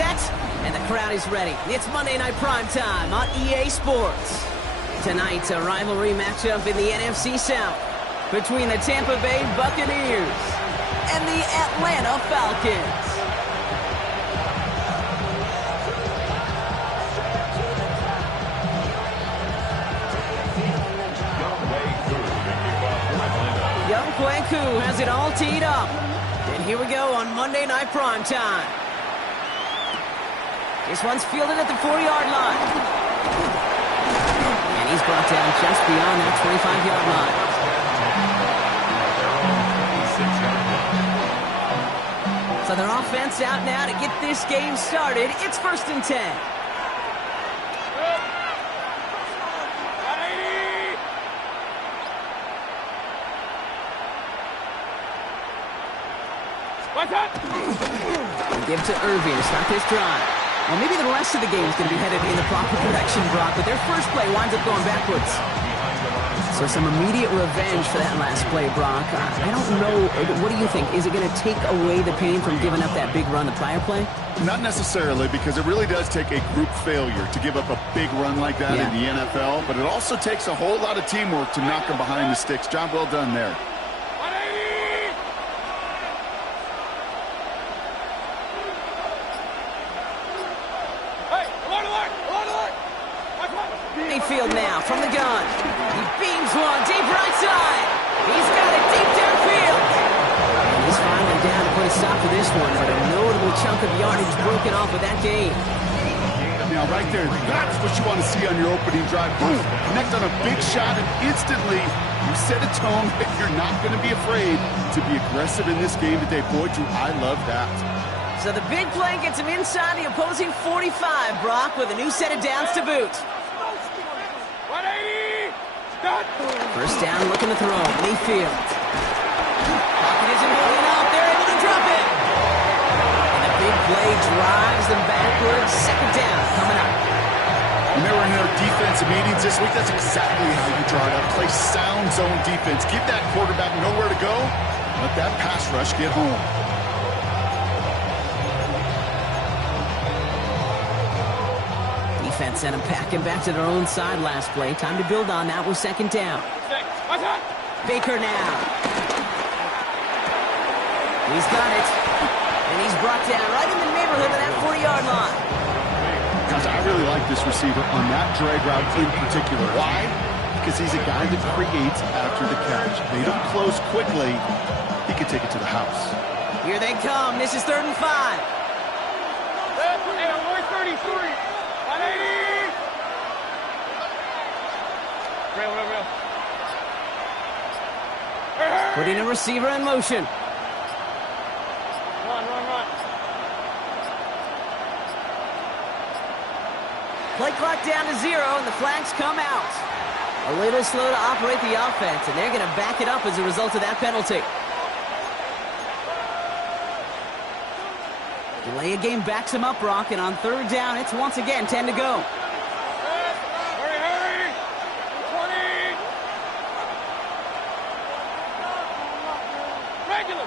set, and the crowd is ready. It's Monday Night Primetime on EA Sports. Tonight, a rivalry matchup in the NFC South between the Tampa Bay Buccaneers and the Atlanta Falcons. Young Kwanku has it all teed up. And here we go on Monday Night Primetime. This one's fielded at the 40-yard line. And he's brought down just beyond that 25-yard line. So their offense out now to get this game started. It's 1st and 10. Give to Irving to start this drive. Well, maybe the rest of the game is going to be headed in the proper direction, Brock, but their first play winds up going backwards. So some immediate revenge for that last play, Brock. I don't know. What do you think? Is it going to take away the pain from giving up that big run the prior play? Not necessarily, because it really does take a group failure to give up a big run like that in the NFL, but it also takes a whole lot of teamwork to knock them behind the sticks. Job well done there. Field now from the gun. He beams one deep right side. He's got it deep downfield. And he's finally down to put a stop to this one, but a notable chunk of yardage broken off with that gain. Now right there, that's what you want to see on your opening drive. Boom! Connect on a big shot, and instantly you set a tone that you're not going to be afraid to be aggressive in this game today. Boy, do I love that. So the big play gets him inside the opposing 45, Brock, with a new set of downs to boot. First down, looking to throw. Mayfield. Pocket isn't moving up. They're able to drop it. And the big play drives them backwards. 2nd down coming up. Remember in our defensive meetings this week, that's exactly how you draw it up. Play sound zone defense. Give that quarterback nowhere to go. Let that pass rush get home. Defense sent them packing back to their own side last play. Time to build on that with 2nd down. Baker now. He's got it. And he's brought down right in the neighborhood of that 40-yard line. Gosh, I really like this receiver on that drag route in particular. Why? Because he's a guy that creates after the catch. They don't close quickly. He can take it to the house. Here they come. This is 3rd and 5. Hey, 33. Putting a receiver in motion. Run. Play clock down to 0, and the flags come out. A little slow to operate the offense, and they're going to back it up as a result of that penalty. Delay of game backs him up, Brock, and on 3rd down, it's once again 10 to go. Hurry. 20. Regular.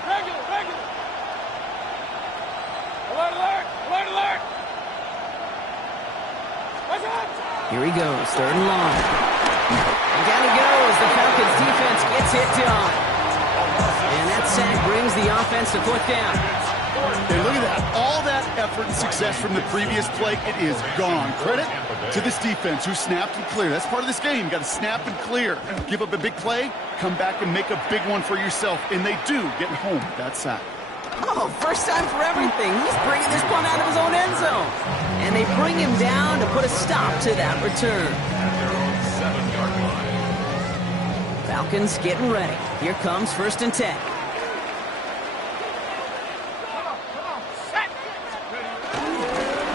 Alert. Here he goes, 3rd and long. And down he goes. The Falcons defense gets it done. And that sack brings the offense to 4th down. Hey, look at that. All that effort and success from the previous play, it is gone. Credit to this defense who snapped and cleared. That's part of this game. You got to snap and clear. Give up a big play, come back and make a big one for yourself. And they do get home with that sack. Oh, first time for everything. He's bringing this punt out of his own end zone. And they bring him down to put a stop to that return. Falcons getting ready. Here comes 1st and 10.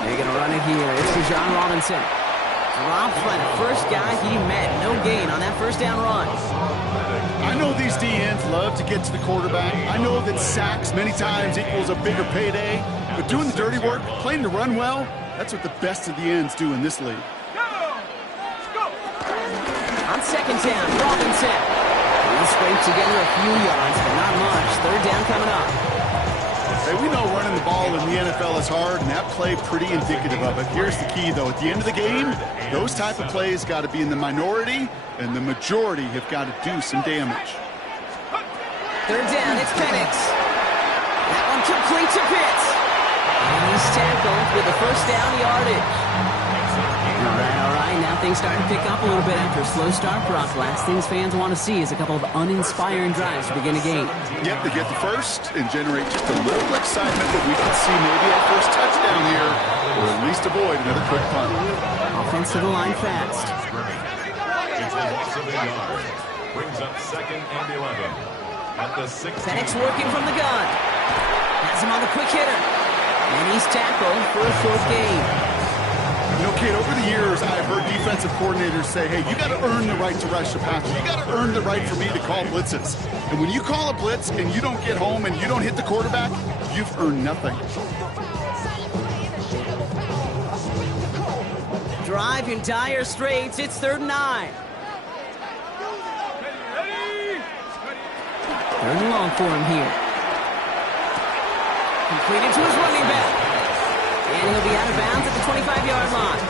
They're going to run it here. It's to John Robinson. Dropped by the first guy he met. No gain on that 1st down run. I know these DNs love to get to the quarterback. I know that sacks many times equals a bigger payday. But doing the dirty work, playing to run well, that's what the best of the ends do in this league. On 2nd down, Robinson. He scraped together a few yards, but not much. 3rd down coming up. Hey, we know running the ball in the NFL is hard, and that play pretty indicative of it. Here's the key, though. At the end of the game, those type of plays got to be in the minority, and the majority have got to do some damage. Third down, it's Penix. That one complete to Pitts. And he's tackled with the first down yardage. All right. Now things starting to pick up a little bit after a slow start, Brock. Last things fans want to see is a couple of uninspiring drives to begin a game. Yep, they get the first and generate just a little excitement that we could see maybe our first touchdown here, or at least avoid another quick punt. Offense to the line fast. Brings up 2nd and 11. At the 16. Penix working from the gun. Has him on the quick hitter. And he's tackled for a short gain. You know, Kate, over the years, I've heard defensive coordinators say, hey, you got to earn the right to rush the passer. You got to earn the right for me to call blitzes. And when you call a blitz and you don't get home and you don't hit the quarterback, you've earned nothing. Drive in dire straits. It's 3rd and 9. Third and long for him here. Completed to his running back. And he'll be out of bounds at the 25-yard line.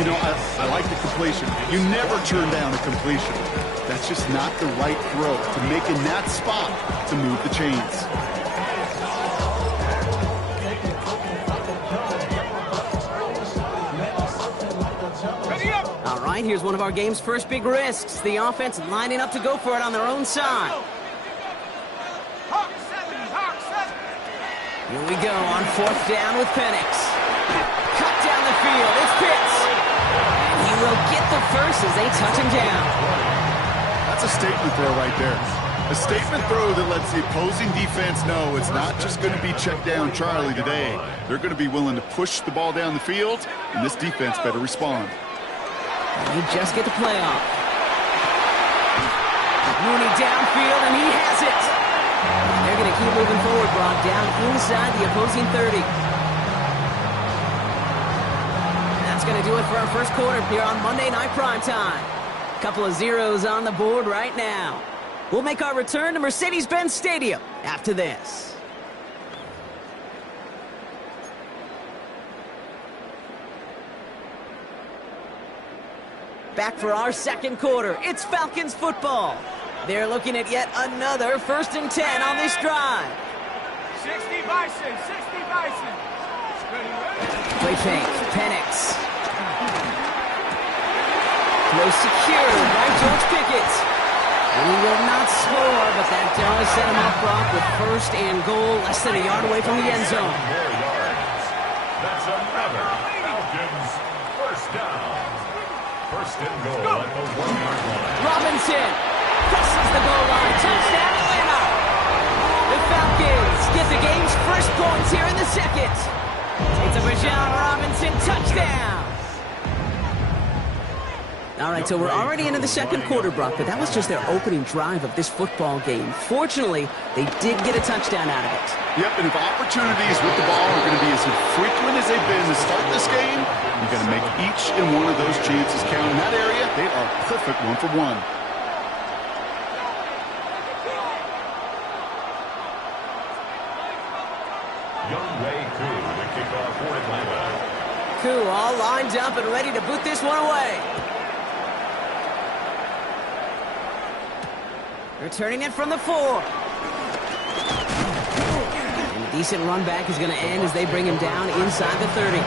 You know, I like the completion. You never turn down a completion. That's just not the right throw to make in that spot to move the chains. All right, here's one of our game's first big risks. The offense lining up to go for it on their own side. Here we go on 4th down with Penix. Cut down the field. It's Pitts. And he will get the first as they touch him down. That's a statement throw right there. A statement throw that lets the opposing defense know it's not just going to be check down Charlie today. They're going to be willing to push the ball down the field, and this defense better respond. And you just get the play off. Mooney downfield, and he has it. They're going to keep moving forward, Brock, down inside the opposing 30. That's going to do it for our first quarter here on Monday Night Primetime. Couple of zeros on the board right now. We'll make our return to Mercedes-Benz Stadium after this. Back for our second quarter. It's Falcons football. They're looking at yet another 1st and 10 on this drive. 60 Bison, 60 Bison. Play fake, Penix. Throw secured by George Pickett. And he will not score, but that does set him up, Brock, with 1st and goal, less than a yard away from the end zone. That's another Falcons 1st down. 1st and goal at the 1-yard line. Robinson crosses the goal line. Touchdown, Atlanta. The Falcons get the game's first points here in the second. It's a Bijan Robinson touchdown. All right, so we're already into the second quarter, Brock, but that was just their opening drive of this football game. Fortunately, they did get a touchdown out of it. Yep, and if opportunities with the ball are going to be as infrequent as they've been to start this game, you've got to make each and one of those chances count. In that area, they are perfect 1-for-1. The kickoff for Atlanta. Koo all lined up and ready to boot this one away. Returning it from the 4. And a decent run back is going to end as they bring him down inside the 30.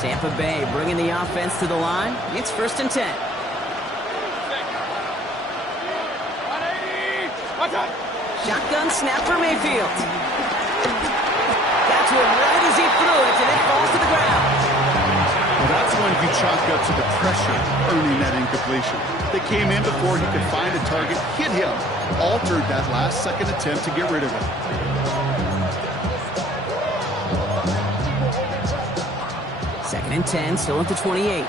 Tampa Bay bringing the offense to the line. It's 1st and 10. Shotgun snap for Mayfield. Got to him right as he threw it, and it falls to the ground. Well, that's when you chalk up to the pressure earning that incompletion. They came in before he could find a target, hit him, altered that last-second attempt to get rid of it. Second and 10, still at the 28.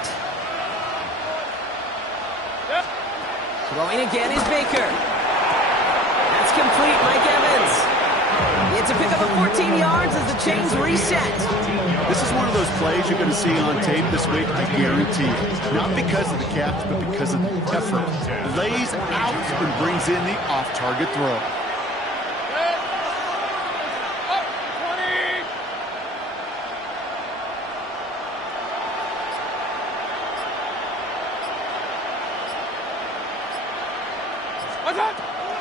Throwing again is Baker. That's complete, Mike Evans. It's a pickup of 14 yards as the chains reset. This is one of those plays you're going to see on tape this week, I guarantee you. Not because of the catch, but because of the effort. Lays out and brings in the off-target throw.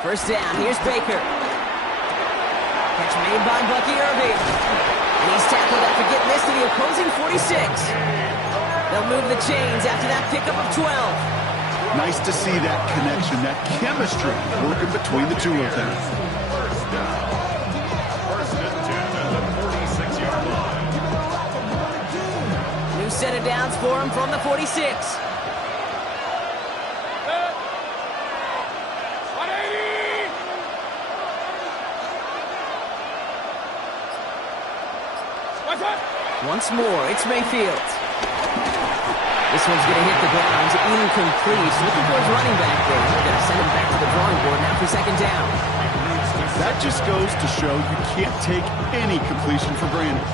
First down, here's Baker. Catch made by Bucky Irving. And he's tackled after getting this to the opposing 46. They'll move the chains after that pickup of 12. Nice to see that connection, that chemistry working between the two of them. First down. First and 10 at the 46-yard line. New set of downs for him from the 46. Once more, it's Mayfield. This one's going to hit the ground, incomplete. Looking for his running back there. They're going to send him back to the drawing board now for second down. That just goes to show you can't take any completion for granted,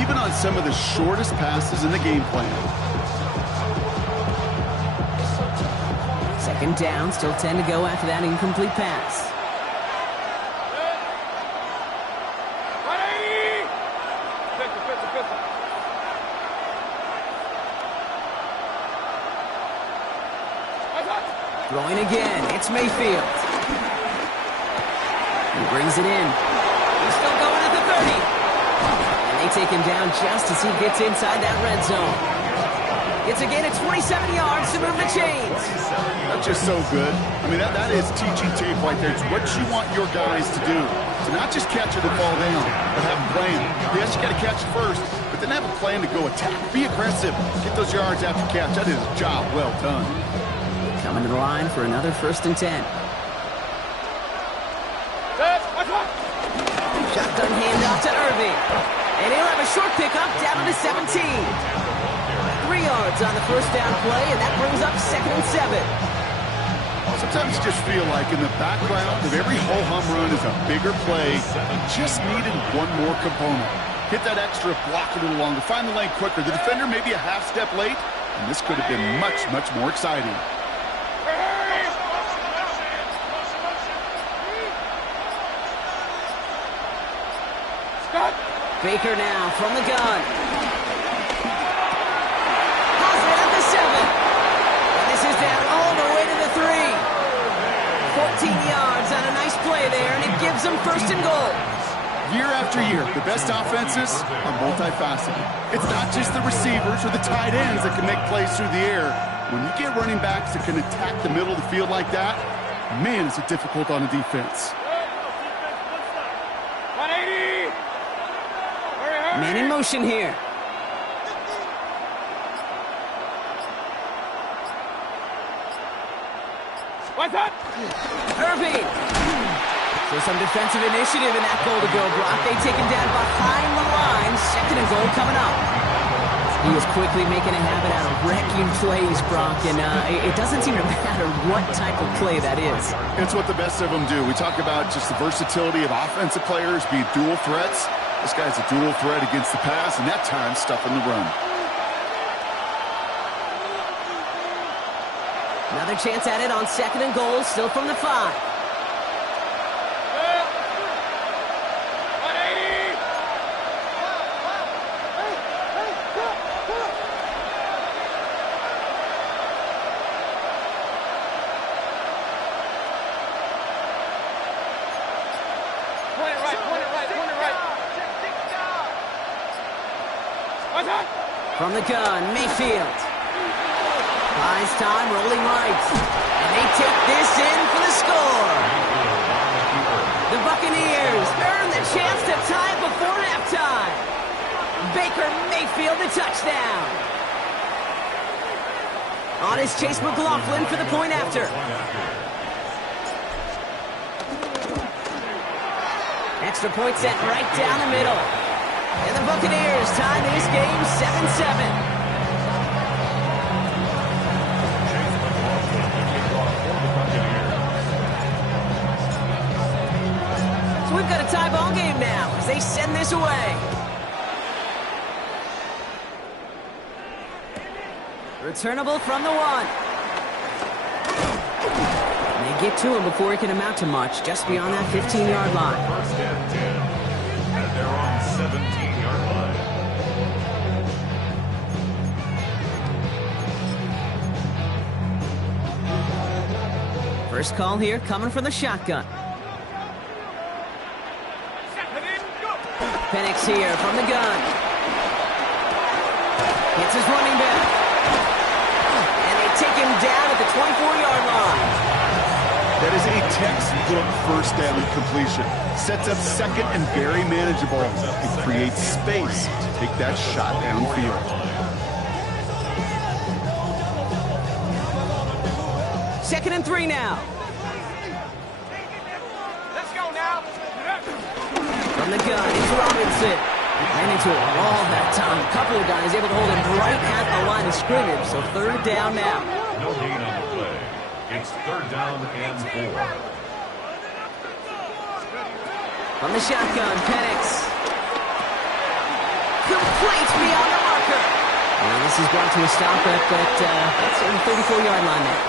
even on some of the shortest passes in the game plan. Second down, still 10 to go after that incomplete pass. Throwing again, it's Mayfield. He brings it in. He's still going at the 30. And they take him down just as he gets inside that red zone. It's a gain of 27 yards to move the chains. That's just so good. I mean, that is teaching tape right there. It's what you want your guys to do. To not just catch it and fall down, but have a plan. Yes, you got to catch it first, but then have a plan to go attack. Be aggressive. Get those yards after catch. That is a job well done. Coming to the line for another 1st and 10. Shotgun handoff to Irving. And he'll have a short pickup down to the 17. 3 yards on the first down play, and that brings up 2nd and 7. Sometimes you just feel like in the background of every ho-hum run is a bigger play. Just needed one more component. Hit that extra block a little longer. Find the lane quicker. The defender maybe a half step late, and this could have been much, much more exciting. Baker now from the gun. Has it at the 7. And this is down all the way to the 3. 14 yards on a nice play there, and it gives them 1st and goal. Year after year, the best offenses are multifaceted. It's not just the receivers or the tight ends that can make plays through the air. When you get running backs that can attack the middle of the field like that, man, is it difficult on a defense. Man in motion here. What's up? Irving. So some defensive initiative in that goal to go block. They take him down behind the line. 2nd and goal coming up. He is quickly making a habit out of wrecking plays, Brock, and it doesn't seem to matter what type of play that is. It's what the best of them do. We talk about just the versatility of offensive players being dual threats. This guy's a dual threat against the pass, and that time stuffing the run. Another chance at it on 2nd and goal, still from the 5. From the gun, Mayfield. Buys time, rolling right. And they take this in for the score. The Buccaneers earn the chance to tie it before halftime. Baker Mayfield, the touchdown. On is Chase McLaughlin for the point after. Extra point set right down the middle. And the Buccaneers tie this game 7-7. we've got a tie ball game now as they send this away. Returnable from the 1. They get to him before he can amount to much, just beyond that 15-yard line. First and 10. And they're on 17-yard line. First call here coming from the shotgun. Penix here from the gun. Hits his running back. And they take him down at the 24-yard line. That is a textbook first down completion. Sets up second and very manageable. It creates space to take that shot downfield. Second and 3 now. Let's go now. From the gun, it's Robinson. Ran into a wall that time. A couple of guys able to hold him right at the line of scrimmage. So third down now. No gain on the play. It's third down and 4. From the shotgun, Penix. Complete beyond the marker. And this is brought to a stop at that's in the 34-yard line now.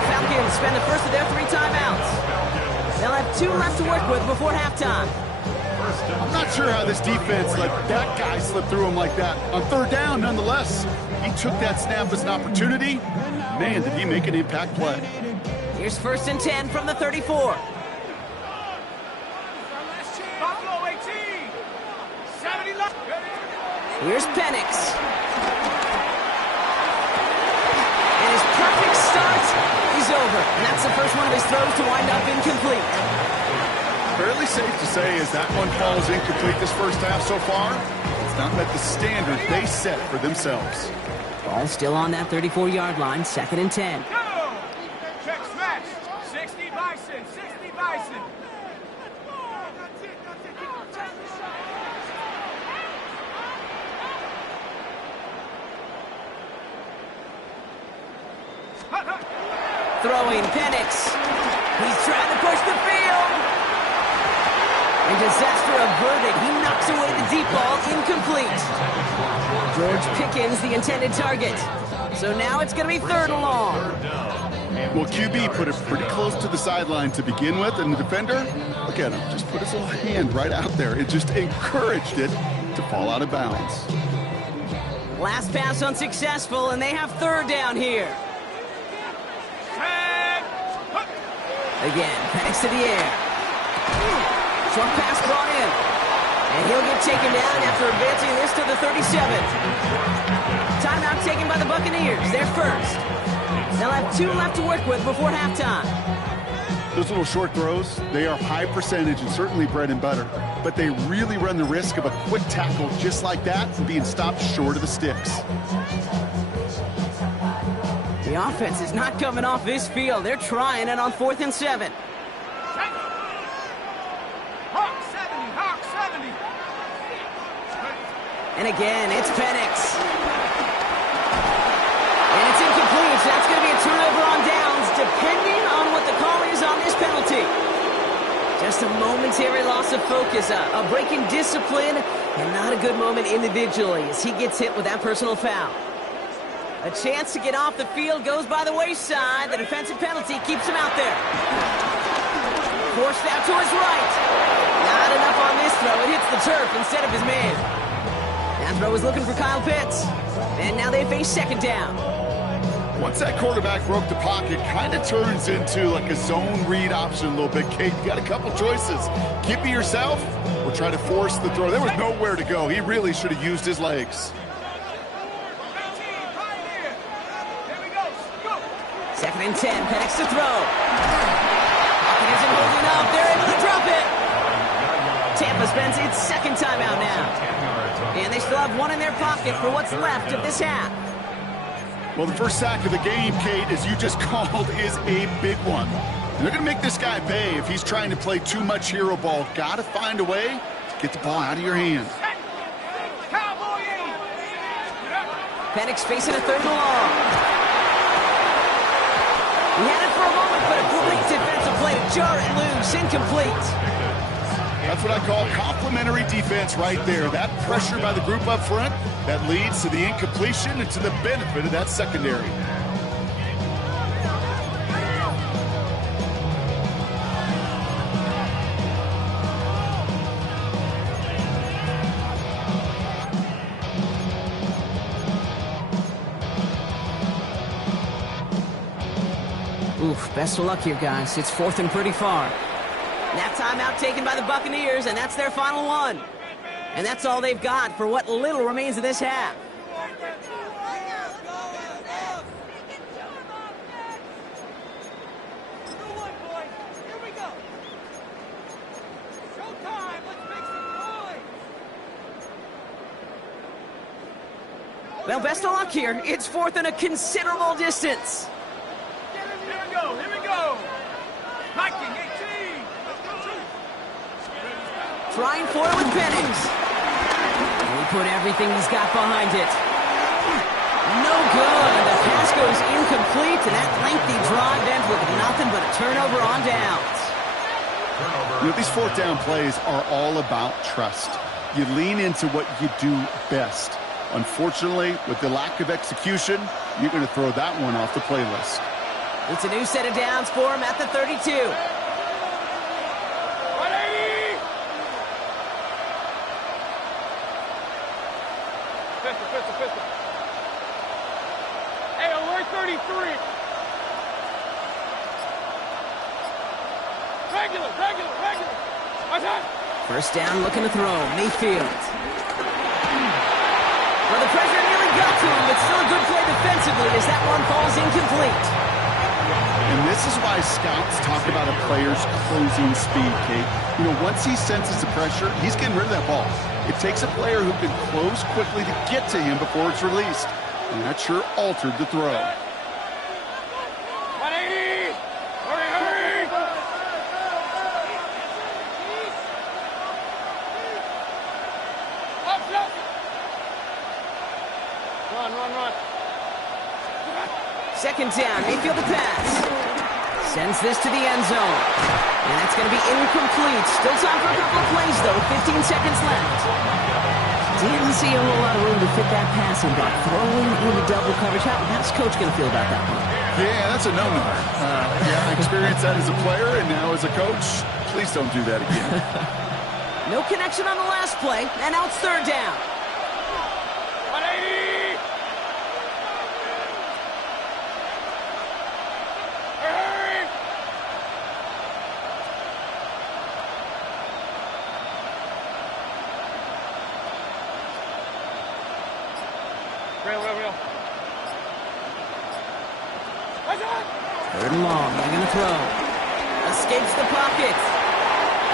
The Falcons spend the first of their 3 timeouts. They'll have 2 left to work with before halftime. I'm not sure how this defense let that guy slip through him like that. On third down, nonetheless, he took that snap as an opportunity. Man, did he make an impact play. Here's first and 10 from the 34. Buffalo 18. 70 left. Here's Penix. And his perfect start is over. And that's the first one of his throws to wind up incomplete. Fairly safe to say as that one falls incomplete this first half so far, it's not met the standard they set for themselves. Ball still on that 34-yard line, second and 10. Go. Check smash. 60 Bison. 60 Bison. Throwing Penix. He's trying to push the field. And disaster averted. He knocks away the deep ball, incomplete. George Pickens, the intended target. So now it's going to be third and long. Well, QB put it pretty close to the sideline to begin with, and the defender, look at him, just put his little hand right out there. It just encouraged it to fall out of bounds. Last pass unsuccessful, and they have third down here. Again, Penix to the air. Short pass brought in. And he'll get taken down after advancing this to the 37. Timeout taken by the Buccaneers. They're first. They'll have 2 left to work with before halftime. Those little short throws, they are high percentage and certainly bread and butter. But they really run the risk of a quick tackle just like that and being stopped short of the sticks. The offense is not coming off this field. They're trying it on 4th and 7. Hawk 70. Hawk 70. And again, it's Penix. And it's incomplete, so that's going to be a turnover on downs, depending on what the call is on this penalty. Just a momentary loss of focus, a break in discipline, and not a good moment individually as he gets hit with that personal foul. A chance to get off the field goes by the wayside. The defensive penalty keeps him out there. Forced out to his right. Not enough on this throw. It hits the turf instead of his man. That throw was looking for Kyle Pitts. And now they face second down. Once that quarterback broke the pocket, kind of turns into like a zone read option a little bit. Kate, you got a couple choices. Keep it yourself or try to force the throw. There was nowhere to go. He really should have used his legs. Second and 10, Penix to throw. Pocket isn't holding up. They're able to drop it. Tampa spends its second timeout now. And they still have 1 in their pocket for what's left of this half. Well, the first sack of the game, Kate, as you just called, is a big one. And they're going to make this guy pay if he's trying to play too much hero ball. Got to find a way to get the ball out of your hand. Penix facing a third and long. He had it for a moment, but a great defensive play to jar it loose. Incomplete. That's what I call complementary defense right there. That pressure by the group up front, that leads to the incompletion and to the benefit of that secondary. Oof, best of luck here, guys. It's 4th and pretty far. That timeout taken by the Buccaneers, and that's their final one. And that's all they've got for what little remains of this half. Well, best of luck here. It's 4th and a considerable distance. Here we go. Hiking 18. Trying for it with Penix. He put everything he's got behind it. No good. The pass goes incomplete, and that lengthy drive ends with nothing but a turnover on downs. You know, these 4th down plays are all about trust. You lean into what you do best. Unfortunately, with the lack of execution, you're going to throw that one off the playlist. It's a new set of downs for him at the 32. 180! Pistol. Hey, alert 33. Regular. First down, looking to throw. Mayfield. Well, the pressure nearly got to him, but still a good play defensively as that one falls incomplete. And this is why scouts talk about a player's closing speed, Kate. You know, once he senses the pressure, he's getting rid of that ball. It takes a player who can close quickly to get to him before it's released. And that sure altered the throw. 180! Hurry! Up! Run. Second down, Mayfield the pass. Sends this to the end zone. And that's going to be incomplete. Still time for a couple of plays, though. 15 seconds left. Didn't see a whole lot of room to fit that passing back. Throwing into double coverage. How's Coach going to feel about that one? Yeah, that's a no-no. I experienced that as a player, and now as a coach, please don't do that again. No connection on the last play, and now it's 3rd down. 180! Real. 3rd and long, they're going to throw. Escapes the pocket.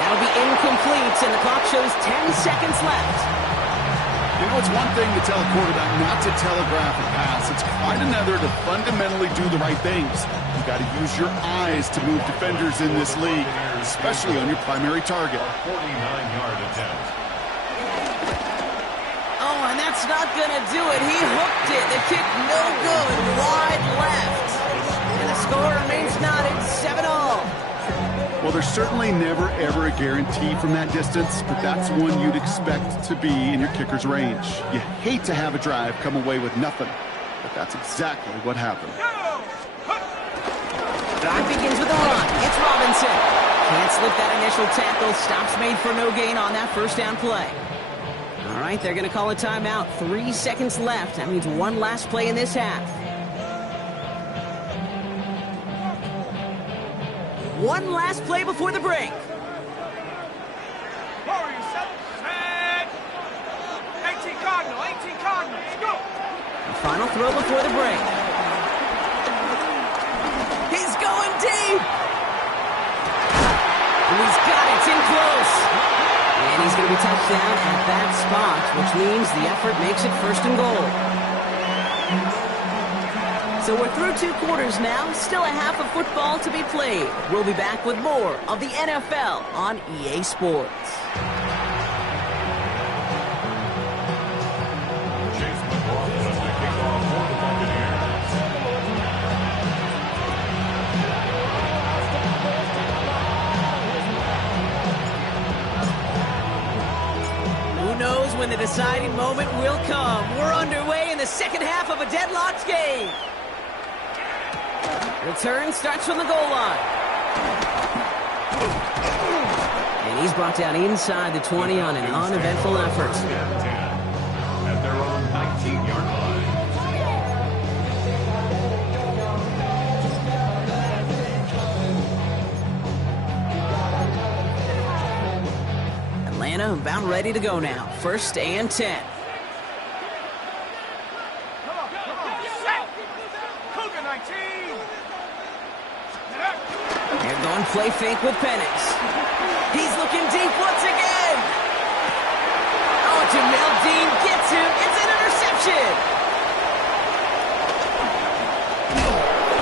That'll be incomplete, and the clock shows 10 seconds left. You know, it's one thing to tell a quarterback not to telegraph a pass. It's quite another to fundamentally do the right things. You got to use your eyes to move defenders in this league, especially on your primary target. 49-yard attempt. Oh, and that's not going to do it. He hooked it. The kick no good. Wide left. And the score remains knotted 7-all. Well, there's certainly never, ever a guarantee from that distance, but that's one you'd expect to be in your kicker's range. You hate to have a drive come away with nothing, but that's exactly what happened. Drive begins with a run. It's Robinson. Can't slip that initial tackle. Stops made for no gain on that first down play. All right, they're going to call a timeout. 3 seconds left. That means one last play in this half. One last play before the break. Hurry, set. 18 Cardinals. Go! The final throw before the break. He's going deep. And he's got it. It's in close. And he's going to be touched down at that spot, which means the effort makes it 1st and goal. So we're through 2 quarters now. Still a half of football to be played. We'll be back with more of the NFL on EA Sports. when the deciding moment will come. We're underway in the second half of a deadlocked game. Return starts from the goal line. And he's brought down inside the 20 on an uneventful effort. At their own 19-yard line. Atlanta about ready to go now. 1st and 10. They're going play fake with Penix. He's looking deep once again. Oh, Jamel Dean gets him. It's an interception.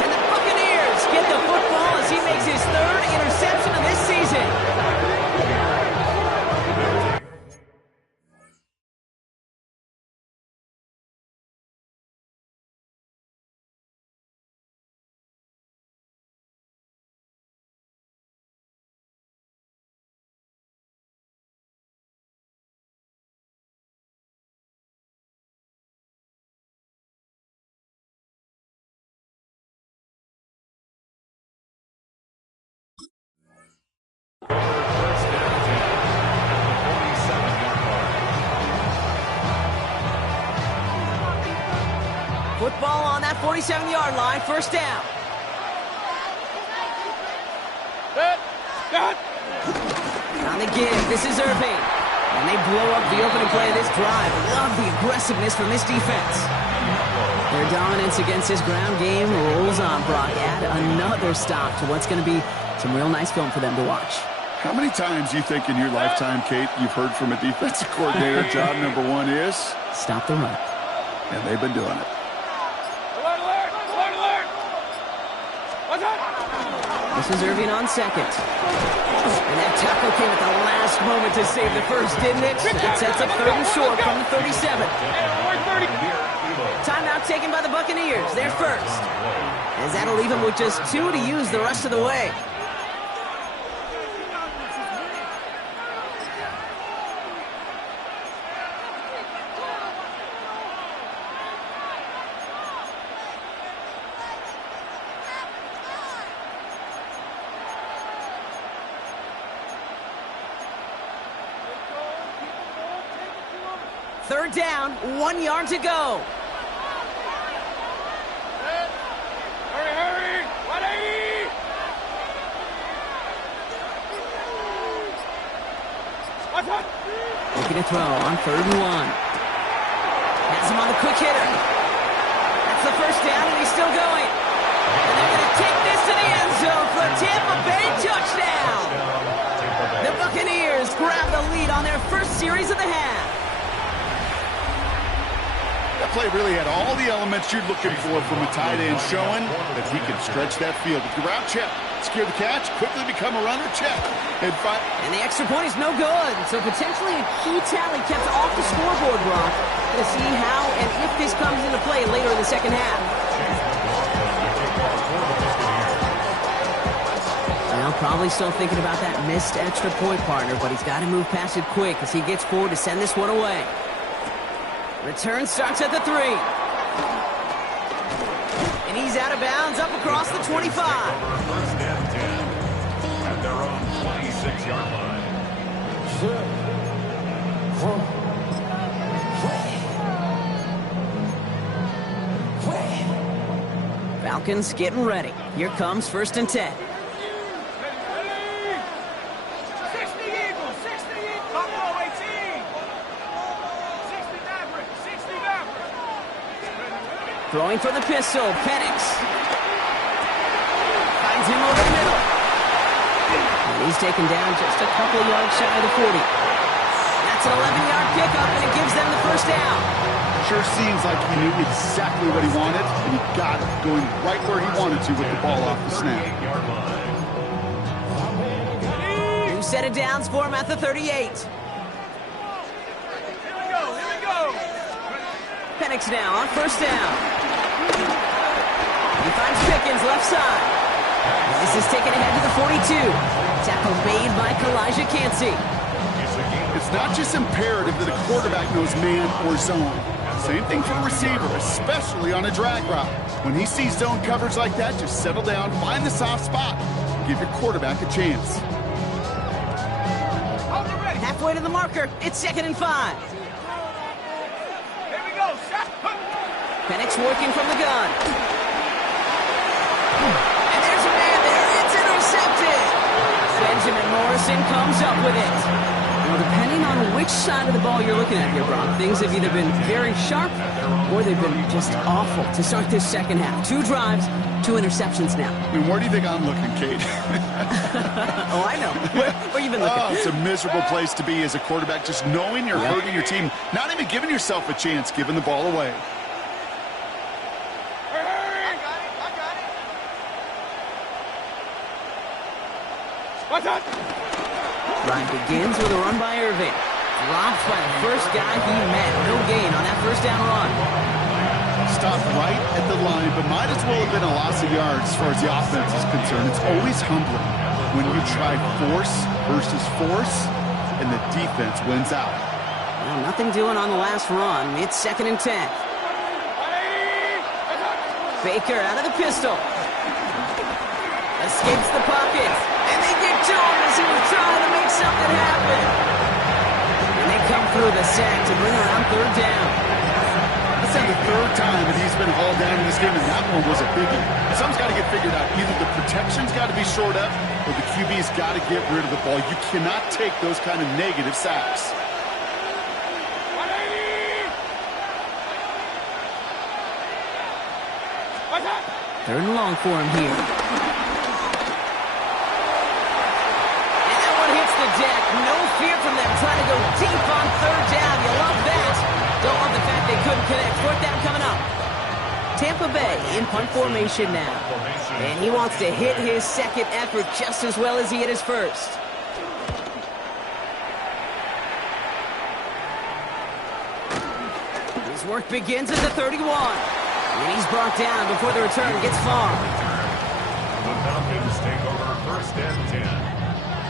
And the Buccaneers get the football as he makes his 3rd interception of this season. Football on that 47-yard line, 1st down. On the give, this is Irving. And they blow up the opening play of this drive. Love the aggressiveness from this defense. Their dominance against this ground game rolls on, Brock. Add another stop to what's going to be some real nice film for them to watch. How many times do you think in your lifetime, Kate, you've heard from a defensive coordinator, job number 1 is? Stop the run. And they've been doing it. This is Irving on 2nd. And that tackle came at the last moment to save the first, didn't it? That sets up 3rd and short from the 37. Timeout taken by the Buccaneers. They're first. As that'll leave them with just 2 to use the rest of the way. Third down, 1 yard to go. Hurry! 180! Looking to throw on 3rd and 1. Has him on the quick hitter. That's the 1st down, and he's still going. And they're going to take this to the end zone for a Tampa Bay touchdown. The Buccaneers grab the lead on their first series of the half. That play really had all the elements you're looking for from a tight end, showing that he can stretch that field. With the route, check. Secure the catch, quickly become a runner, check. And the extra point is no good. So potentially a key tally kept off the scoreboard, Brock. To see how and if this comes into play later in the second half. Well, probably still thinking about that missed extra point, partner, but he's got to move past it quick as he gets forward to send this one away. Return starts at the 3. And he's out of bounds up across the 25. 1st and 10 at their own 26-yard line. Falcons getting ready. Here comes 1st and 10. 60 Eagles, 60 Eagles, Buffalo 18. 60 Maverick, 60 Maverick. Throwing for the pistol, Penix. Finds him over the middle. And he's taken down just a couple yards shy of the 40. That's an 11-yard pickup, and it gives them the 1st down. Sure seems like he knew exactly what he wanted, and he got it, going right where he wanted to with the ball off the snap. New set of downs for him at the 38. Here we go. Penix now on 1st down. He finds Pickens left side. This is taken ahead to the 42. Tackle made by Kalijah Cansey. it's not just imperative that a quarterback knows man or zone. Same thing for a receiver, especially on a drag route. When he sees zone coverage like that, just settle down, find the soft spot. Give your quarterback a chance. Halfway to the marker. It's 2nd and 5. Here we go. Penix working from the gun. And there's a man there. It's intercepted. Benjamin Morrison comes up with it. Well, depending on which side of the ball you're looking at here, Brock, things have either been very sharp or they've been just awful to start this second half. 2 drives, 2 interceptions now. I mean, where do you think I'm looking, Kate? Oh, I know. Where you been looking? Oh, it's a miserable place to be as a quarterback, just knowing you're hurting your team, not even giving yourself a chance, giving the ball away. I got it. What's up? Ryan begins with a run by Irving. Dropped by the first guy he met. No gain on that first down run. Stopped right at the line, but might as well have been a loss of yards as far as the offense is concerned. It's always humbling when you try force versus force, and the defense wins out. Well, nothing doing on the last run. It's 2nd and 10. Baker out of the pistol. Escapes the pocket. And they get to him as he was trying to make something happen. And they come through the sack to bring around 3rd down. This is the 3rd time that he's been hauled down in this game, and that one was a biggie. Something's got to get figured out. Either the protection's got to be shored up, or the QB's got to get rid of the ball. You cannot take those kind of negative sacks. 3rd and long for him here. And that one hits the deck. No fear from them trying to go deep on 3rd down. You love that. Don't love the fact they couldn't connect. 4th down coming up. Tampa Bay in punt formation now. And he wants to hit his 2nd effort just as well as he hit his 1st. His work begins at the 31. And he's brought down before the return gets far. The Falcons take over 1st and 10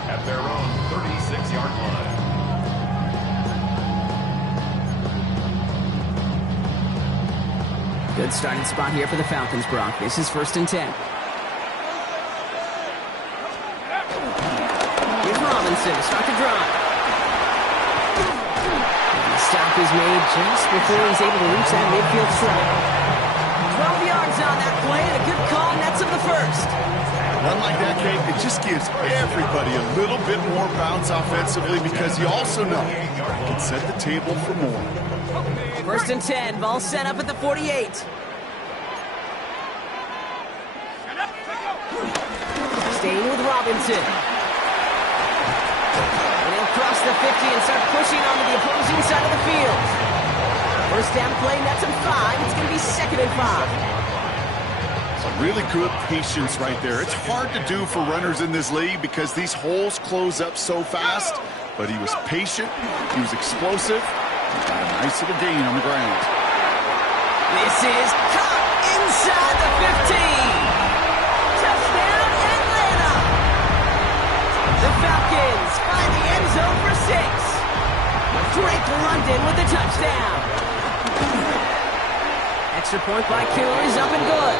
at their own 36-yard line. Good starting spot here for the Falcons, Brock. This is 1st and 10. Here's Robinson to start the drive. And the stop is made just before he's able to reach that midfield strike. 12 yards on that play, and a good call nets him the 1st. Run like that, Kate, it just gives everybody a little bit more bounce offensively because you also know it can set the table for more. 1st and 10, ball set up at the 48. Staying with Robinson. And he'll cross the 50 and start pushing onto the opposing side of the field. 1st down play, nets him 5. It's going to be 2nd and 5. Some really good patience right there. It's hard to do for runners in this league because these holes close up so fast. But he was patient. He was explosive. He got a nice little gain on the ground. This is caught inside the 15. Touchdown, Atlanta. The Falcons find the end zone for 6. Drake London with the touchdown. Extra point by Koo is up and good.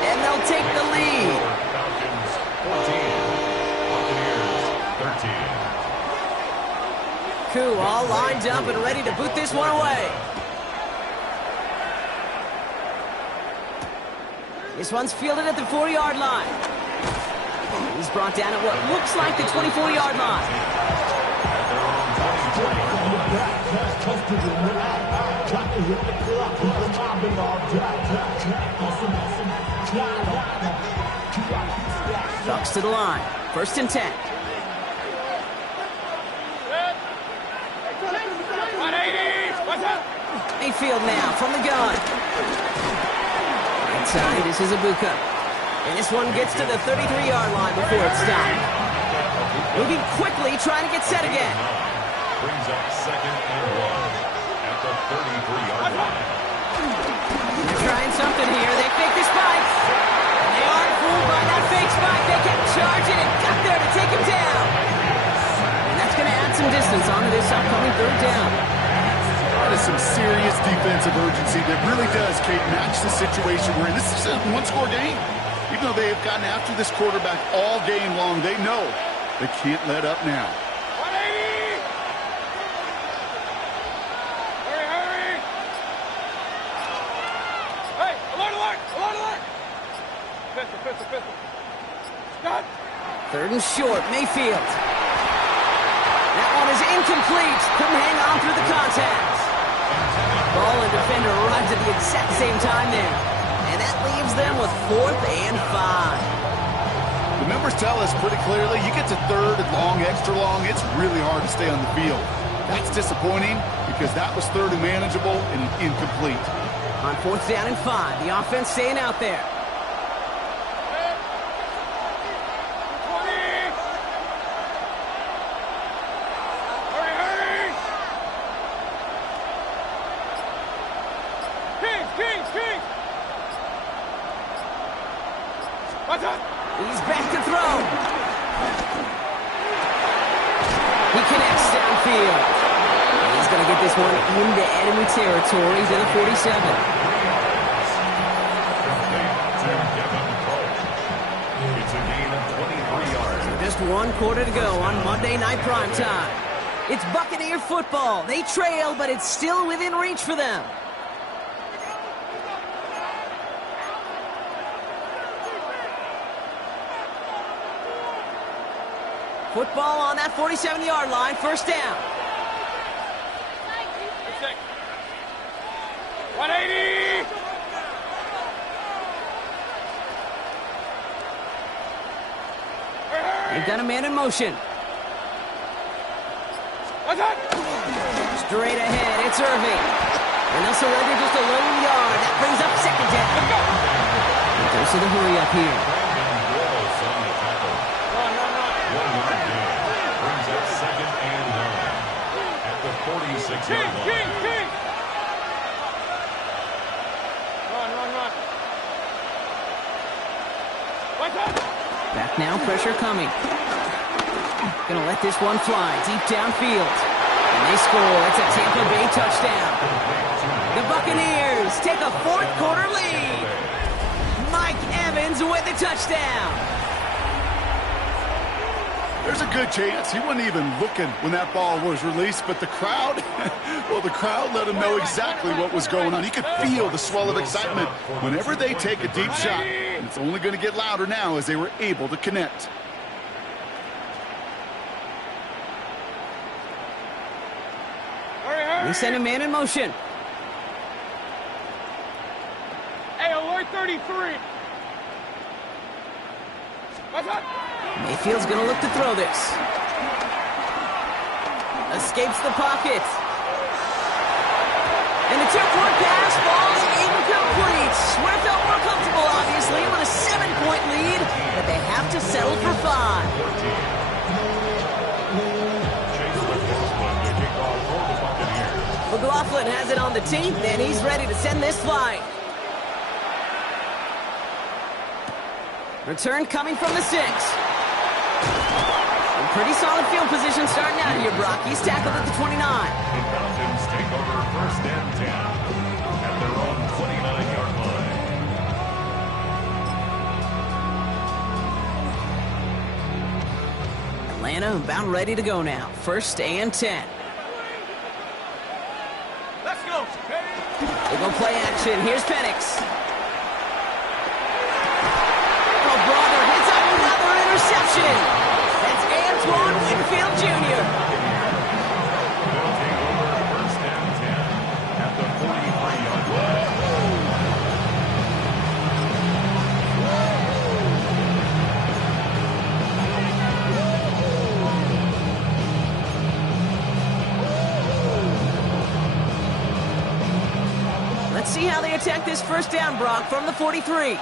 And they'll take the lead. Falcons 14, Buccaneers 13. Koo all lined up and ready to boot this one away. This one's fielded at the 4-yard line. He's brought down at what looks like the 24-yard line. Ducks to the line. 1st and 10. Mayfield now from the gun. Inside, this is Ibuka. And this one gets to the 33-yard line before it's stopped. Moving quickly, trying to get set again. Brings up 2nd and 1 at the 33-yard line. They're trying something here. They fake the spike. And they aren't fooled by that fake spike. They kept charging and got there to take him down. And that's going to add some distance onto this upcoming third down. That is some serious defensive urgency that really does, Kate, match the situation we're in. This is a one-score game. Even though they have gotten after this quarterback all game long, they know they can't let up now. 180! Hurry! Hey, alert! Pistol. Scott! Third and short, Mayfield. That one is incomplete. Couldn't hang on through the contact. Ball and defender arrived at the exact same time there. And that leaves them with 4th and 5. The numbers tell us pretty clearly, you get to third and long, extra long, it's really hard to stay on the field. That's disappointing because that was third and manageable and incomplete. On 4th down and 5, the offense staying out there. He's back to throw. He connects downfield. He's going to get this one into enemy territory to the 47. It's a gain of 23 yards. So just 1 quarter to go on Monday Night Primetime. It's Buccaneer football. They trail, but it's still within reach for them. Football on that 47-yard line, first down. 180! They've got a man in motion. Straight ahead, it's Irving. And they'll surrender just a lone yard. That brings up second down. Goes to the hurry up here. Second and 9 at the 46-yard line. Run. Back now, pressure coming. Gonna let this one fly deep downfield. And they score. It's a Tampa Bay touchdown. The Buccaneers take a 4th quarter lead. Mike Evans with the touchdown. There's a good chance he wasn't even looking when that ball was released, but the crowd, well, the crowd let him know exactly what was going on. He could feel the swell of excitement whenever they take a deep shot. And it's only going to get louder now as they were able to connect. They send a man in motion. Hey, alert 33! Mayfield's going to look to throw this. Escapes the pocket. And the 2-point pass falls incomplete. Would have felt more comfortable, obviously, with a 7-point lead, but they have to settle for 5. McLaughlin has it on the team, and he's ready to send this flight. Return coming from the 6. Pretty solid field position starting out here, Brock. He's tackled at the 29. The Falcons take over 1st and 10 at their own 29-yard line. Atlanta about ready to go now. 1st and 10. Let's go. They go play action. Here's Penix. Oh, brother, hits up another interception. That's Antoine Winfield Jr. They'll take over 1st and 10 at the 43-yard line. Let's see how they attack this first down, Brock, from the 43.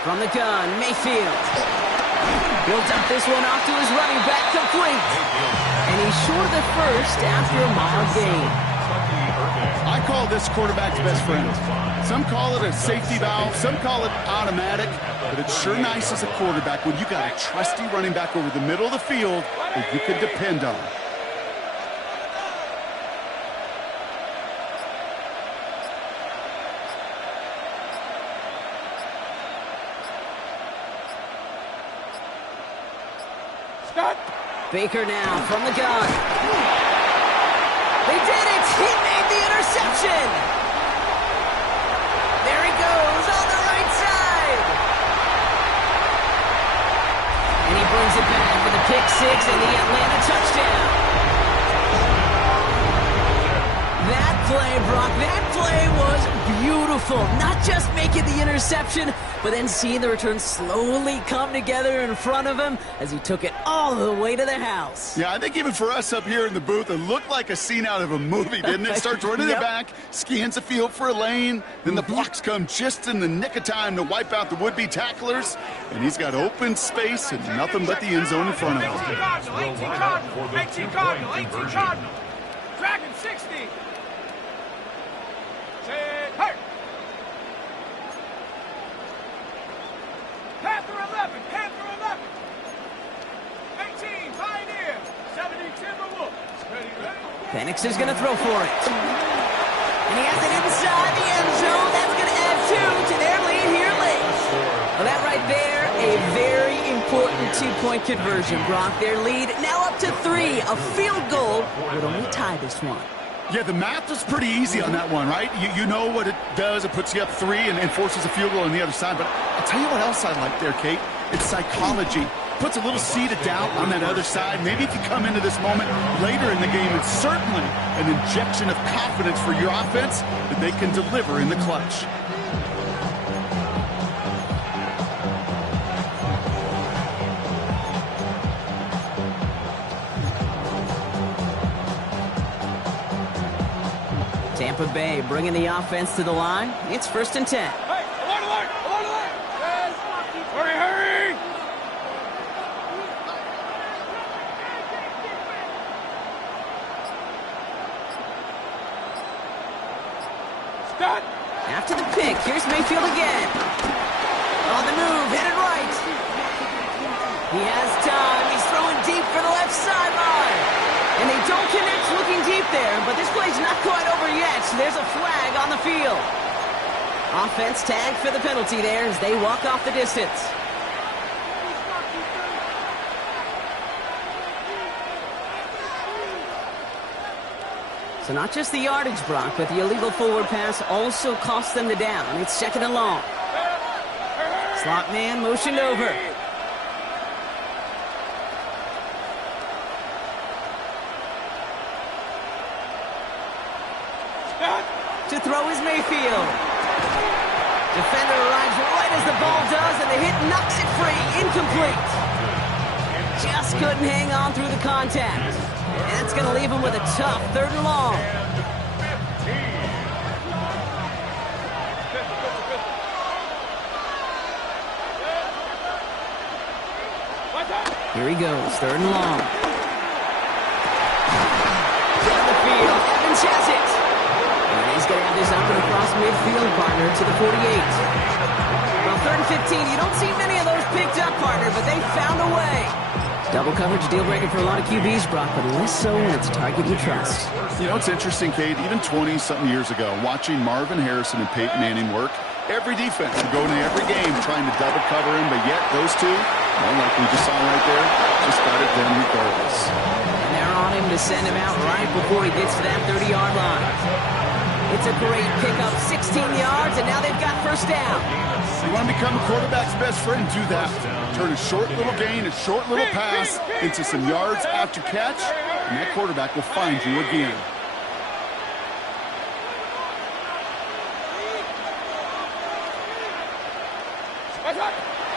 From the gun, Mayfield. He'll dump this one off to his running back, complete. And he's short of the first after a mile gain. I call this quarterback's best friend. Some call it a safety valve, some call it automatic, but it's sure nice as a quarterback when you got a trusty running back over the middle of the field that you can depend on. Baker now from the gun. They did it! He made the interception! There he goes on the right side! And he brings it back with a pick six and the Atlanta touchdown. That play, Brock, that play was beautiful. Not just making the interception, but then seeing the return slowly come together in front of him as he took it all the way to the house. Yeah, I think even for us up here in the booth, it looked like a scene out of a movie, didn't it? Starts running the back, scans the field for a lane, then the blocks come just in the nick of time to wipe out the would-be tacklers, and he's got open space and nothing but the end zone in front of him. 18 Cardinal. Dragon 60. Set, hey! Panther 11, Panther 11. 18, Pioneer. 70, Timberwolves. Ready. Penix is going to throw for it. And he has it inside the end zone. That's going to add 2 to their lead here late. Well, that right there, a very important two-point conversion, Brock. Their lead now up to 3. A field goal would only tie this one. Yeah, the math was pretty easy on that one, right? You know what it does. It puts you up 3 and forces a field goal on the other side. But I'll tell you what else I like there, Kate. It's psychology. Puts a little seed of doubt on that other side. Maybe if you come into this moment later in the game, it's certainly an injection of confidence for your offense that they can deliver in the clutch. Tampa Bay bringing the offense to the line. It's 1st and 10. Hey, alert! Yes. Hurry! Stop! After the pick, here's Mayfield again. On the move, headed right. He has time. He's throwing deep for the left sideline. And they don't connect looking deep there, but this play's not quite over yet. There's a flag on the field. Offense tagged for the penalty there as they walk off the distance. So not just the yardage, Brock, but the illegal forward pass also cost them the down. It's 2nd and long. Slot man motioned over. To throw is Mayfield. Defender arrives right as the ball does, and the hit knocks it free. Incomplete. Just couldn't hang on through the contact. And that's going to leave him with a tough 3rd and long. Here he goes, 3rd and long. Down the field, Evans has it. He's going to have this up and across midfield, partner, to the 48. Well, 3rd and 15, you don't see many of those picked up, partner, but they found a way. Double coverage, deal breaker for a lot of QBs, Brock, but less so when it's a target you trust. You know, it's interesting, Kate, even 20-something years ago, watching Marvin Harrison and Peyton Manning work, every defense would go into every game trying to double cover him, but yet those two, well, like we just saw right there, just got it done regardless. And they're on him to send him out right before he gets to that 30-yard line. It's a great pickup, 16 yards, and now they've got 1st down. You want to become a quarterback's best friend? Do that. Turn a short little gain, a short little pass into some yards after catch, and that quarterback will find you again.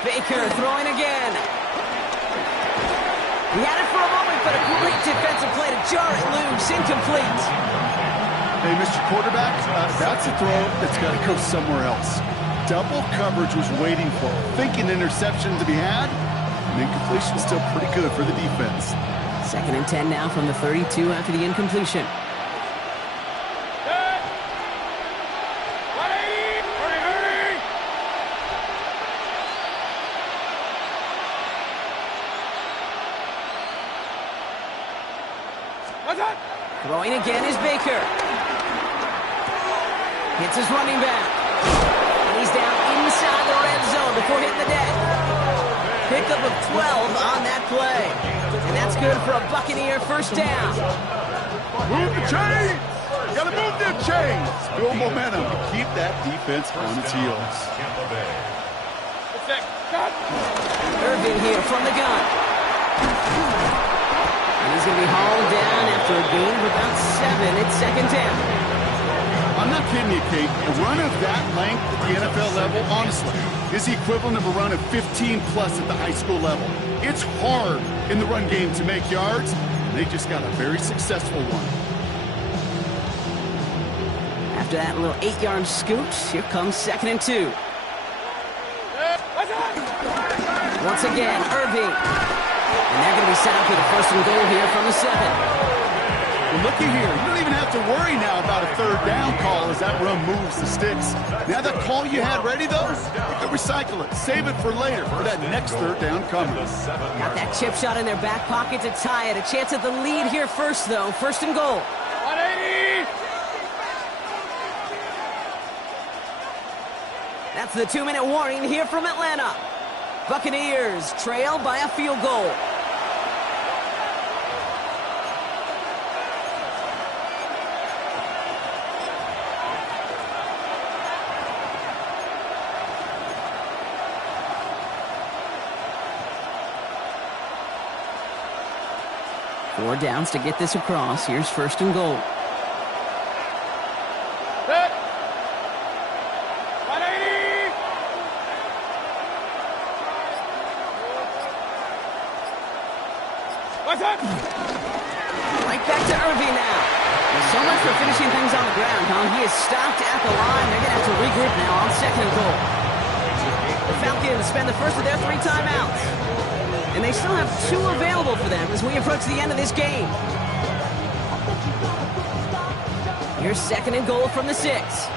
Baker throwing again. He had it for a moment, but a great defensive play to jar it loose, incomplete. Hey, Mr. Quarterback, that's a throw that's got to go somewhere else. Double coverage was waiting for him, thinking interception to be had, and incompletion still pretty good for the defense. 2nd and 10 now from the 32 after the incompletion. Throwing again is Baker. Hits his running back. And he's down inside the red zone before hitting the deck. Pickup of 12 on that play. And that's good for a Buccaneer first down. Move the chains! You gotta move them chains! Build momentum. Keep that defense on its heels. Irving here from the gun. And he's going to be hauled down after a gain of about 7. It's second down. I'm not kidding you, Kate. A run of that length at the NFL level, honestly, is the equivalent of a run of 15-plus at the high school level. It's hard in the run game to make yards, and they just got a very successful one. After that little 8-yard scoot, here comes 2nd and 2. Once again, Irving. And they're going to be set up with a 1st and goal here from the 7. Well, looky here. You don't even have to worry now about a 3rd down call as that run moves the sticks. Now that call you had ready, though, you can recycle it. Save it for later for that next 3rd down coming. Got that chip shot in their back pocket to tie it. A chance at the lead here first, though. 1st and goal. 180! That's the 2-minute warning here from Atlanta. Buccaneers trail by a field goal. Four downs to get this across. Here's 1st and goal. Right back to Irving now. Well, so much for finishing things on the ground, huh? He is stopped at the line. They're going to have to regroup now on 2nd and goal. The Falcons spend the first of their 3 timeouts. And they still have 2 available for them as we approach the end of this game. Here's 2nd and goal from the 6.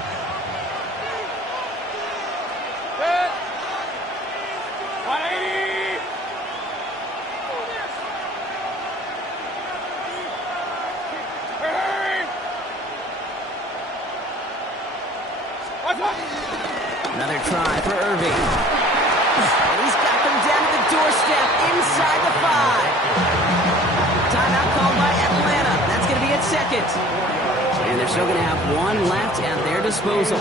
Another try for Irving. And he's got them down to the doorstep inside the 5. Timeout called by Atlanta. That's going to be its 2nd. And they're still going to have 1 left at their disposal.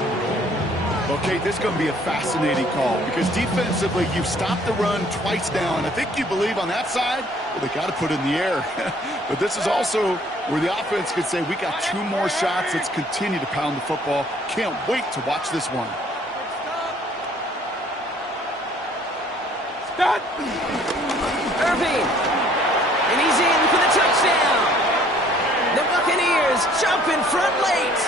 Okay, this is going to be a fascinating call because defensively, you've stopped the run twice now, and I think you believe on that side, well, they got to put it in the air. But this is also where the offense could say, we got 2 more shots. Let's continue to pound the football. Can't wait to watch this one. Stop! Irving. And he's in for the touchdown. The Buccaneers jump in front late.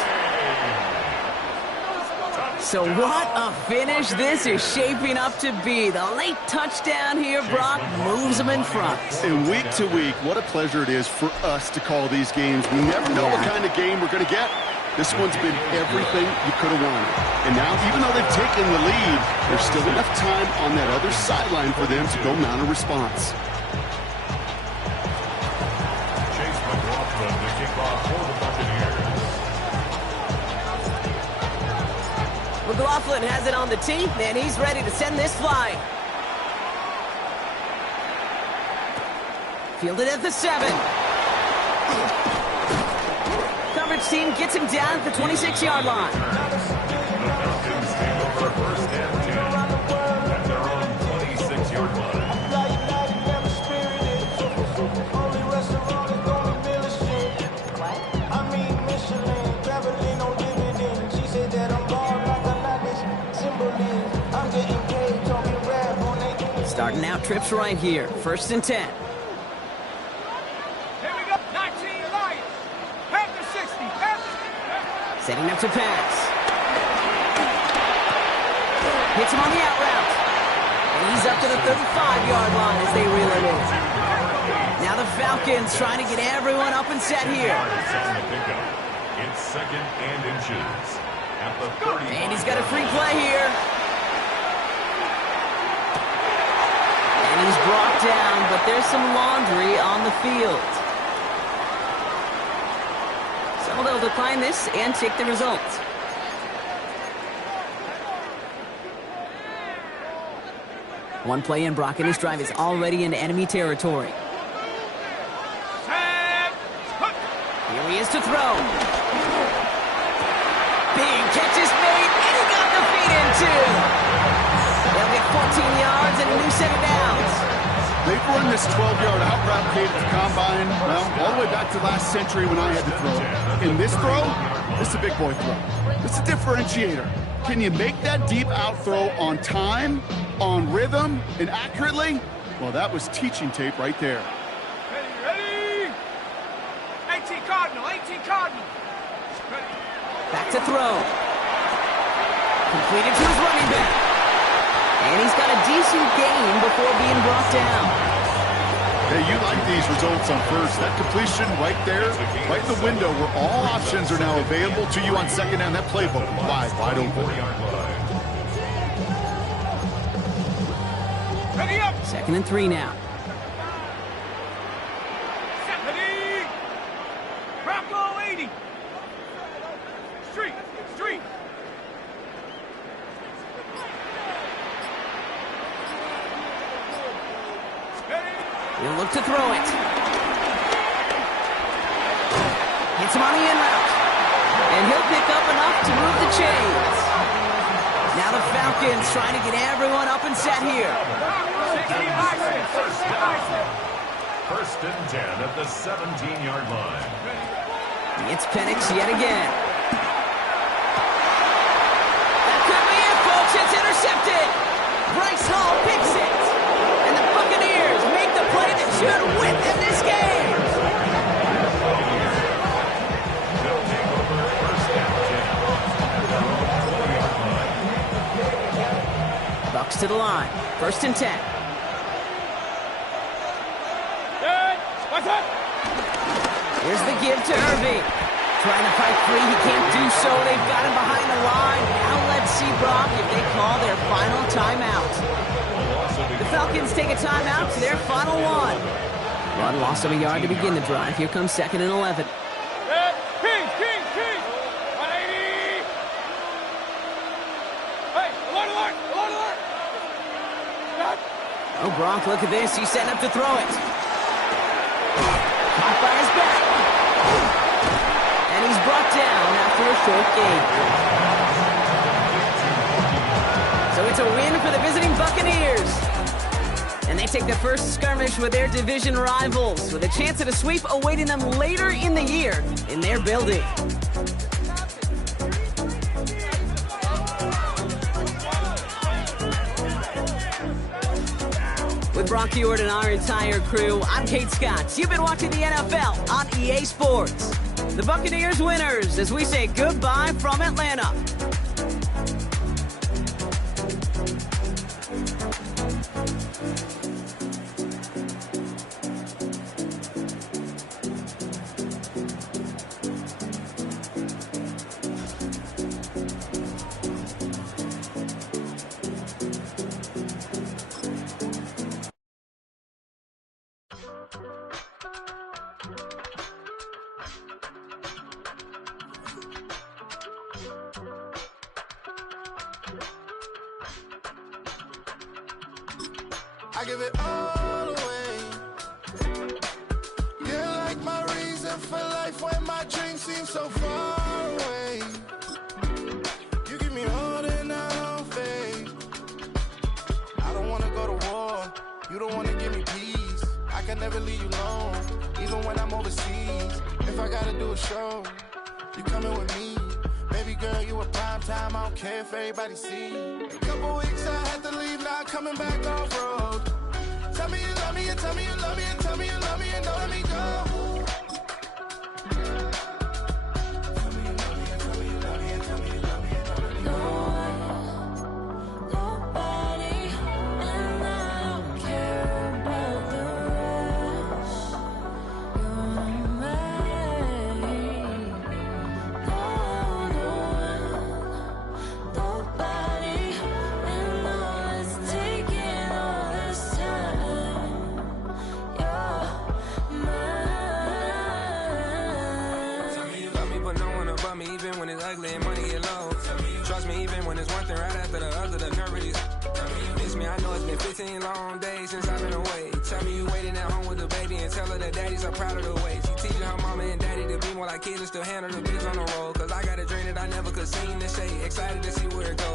So what a finish this is shaping up to be. The late touchdown here, Brock, moves them in front. And week to week, what a pleasure it is for us to call these games. We never know what kind of game we're going to get. This one's been everything you could have wanted. And now, even though they've taken the lead, there's still enough time on that other sideline for them to go mount a response. Chase McLaughlin to kick off for the Buccaneers. McLaughlin has it on the tee, and he's ready to send this flying. Fielded at the 7. Coverage team gets him down at the 26-yard line. The Falcons take over 1st and 10 at their own 26-yard line. Starting out trips right here. 1st and 10. Here we go. 19 Lions. Head to 60. Setting up to pass. Hits him on the out route. And he's up to the 35-yard line as they reel it in. Now the Falcons trying to get everyone up and set here. It's 2nd and inches at the 30. And he's got a free play here. And he's brought down, but there's some laundry on the field. they'll decline this and take the result. One play in, Brock, and his drive is already into enemy territory. Here he is to throw. Big catch is made, and he got the feet in too. They'll get 14 yards and a new set of downs. They've run this 12-yard out route at the combine, well, all the way back to last century when I had to throw. In this throw, this is a big boy throw. This is a differentiator. Can you make that deep out throw on time, on rhythm, and accurately? Well, that was teaching tape right there. Ready? 18 Cardinal, 18 Cardinal. Ready. Back to throw. Completed to his running back. And he's got a decent gain before being brought down. Hey, you like these results on first. That completion right there, right in the window where all options are now available to you on second down. That playbook wide open. Ready up. 2nd and 3 now. Ready. Bronco 80. Street. He'll look to throw it. Hits him on the in route. And he'll pick up enough to move the chains. Now the Falcons trying to get everyone up and set here. 60 Bison. First and 10 at the 17-yard line. It's Penix yet again. That could be it, folks. It's intercepted. Bryce Hall picks it. And the Buccaneers make the play that should win them this game. They'll take over first and 10. Bucks to the line. 1st and 10. What's up? Here's the give to Irving. Trying to fight free. He can't do so. They've got him behind the line. Now let's see, Brock, if they call their final timeout. The Falcons take a timeout to their final one. One loss of a yard to begin the drive. Here comes 2nd and 11. King. 180. Hey, alert. Oh, Brock, look at this. He's setting up to throw it. Caught by his back. And he's brought down after a short gain. So it's a win for the visiting Buccaneers. And they take the first skirmish with their division rivals, with a chance at a sweep awaiting them later in the year in their building. With Brock Ewart and our entire crew, I'm Kate Scott. You've been watching the NFL on EA Sports. The Buccaneers winners as we say goodbye from Atlanta. I give it all away. You're like my reason for life when my dreams seem so far away. You give me more than I don't fade. I don't wanna go to war. You don't wanna give me peace. I can never leave you alone, even when I'm overseas. If I gotta do a show, you coming with me. Baby girl, you a prime time. I don't care if everybody see. A couple weeks I had to leave, now I'm coming back off road. Tell me you love me, and tell me you love me, and tell me you love me, and don't let me go. Tell me you love me, and tell me you love me, and tell me you love me, and don't let me go. Nobody, and I don't care about the rest. You're mine. Nobody, and all it's taking all this time. You're mine. I know it's been 15 long days since I've been away. Tell me you waiting at home with the baby and tell her that daddy's so proud of the way. She teaching her mama and daddy to be more like kids and still handle the biz on the road. Cause I got a dream that I never could see in the shade. Excited to see where it goes.